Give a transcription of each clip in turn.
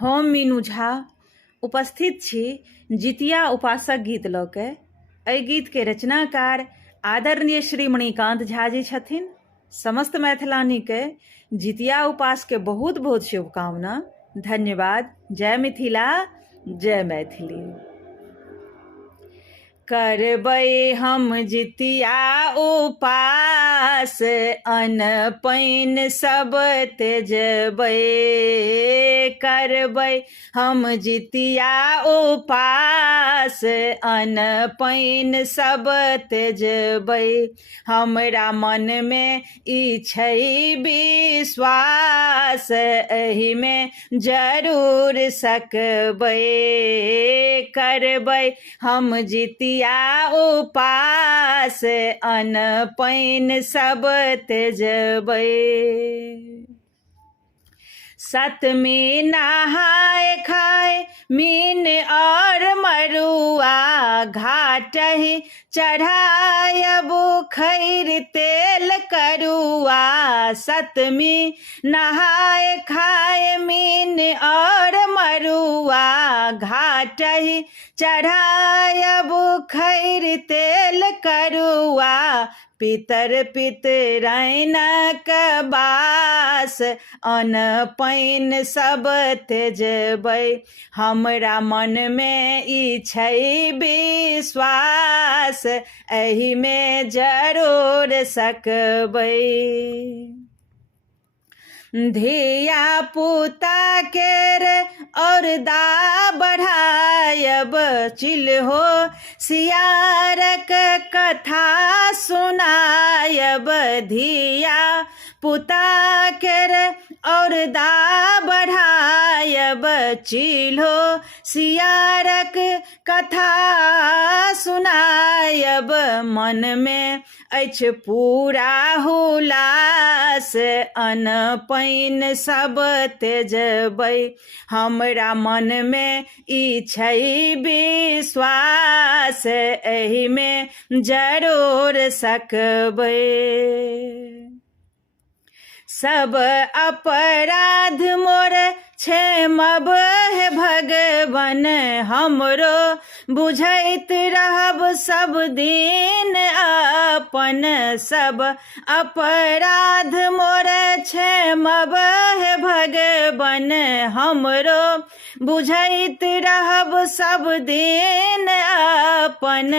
हम मीनू झा उपस्थित छी जितिया उपासक गीत लऽ के। एहि गीत के रचनाकार आदरणीय श्री मणिकांत झा जी छथिन। समस्त मैथिलानी के जितिया उपास के बहुत बहुत शुभकामना। धन्यवाद। जय मिथिला, जय मैथिली। करबै हम जितिया उपास, अन्न पानि सब त्यजबै। करबै हम जितिया उपास, अन्न पानि सब त्यजबै। हमरा मन में ई छै विश्वास, एहिमे जरूर सकबै। करबै हम जितिया उपास, अन्न पानि सब त्यजबै। सतमी नहाय खाय मीन और मरुआ, घाटहि चढ़ायब खैर तेल करुआ। सतमी नहाय खाय मीन और मरुआ, घाटहि चढ़ायब खैर तेल करुआ। पितर पितरैनक बास, अन्न पानि सब त्यजबै। हमरा मन में ई छै विश्वास, एहिमे जरूर सकबै। धिया पुता केर औरदा बढ़ायब, चिल्हो सियारक कथा सुनायब। धिया पुता केर औरदा बढ़ायब, चिल्हो सियारक कथा सुनायब। मन में अछि पूरा हुलास, अन्न पानि सब त्यजबै। हमरा मन में ई छै विश्वास, एहिमे जरूर सकबै। सब अपराध मोर क्षमब हे भगवन, हमरो बुझैत रहब सब दिन अपन। सब अपराध मोर क्षमब हे भगवन, हमरो बुझैत रहब सब दिन अपन।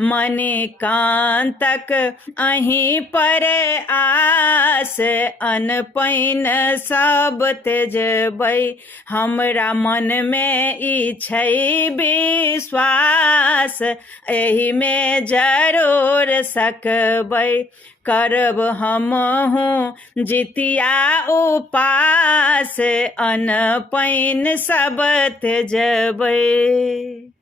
मणिकांतक अहीं पर आस, अन्न पानि सब त्यजबै। हमरा मन में ई छै विश्वास, एहिमे जरूर सकबै। करब हमहूँ जितिया उपास, अन्न पानि सब त्यजबै।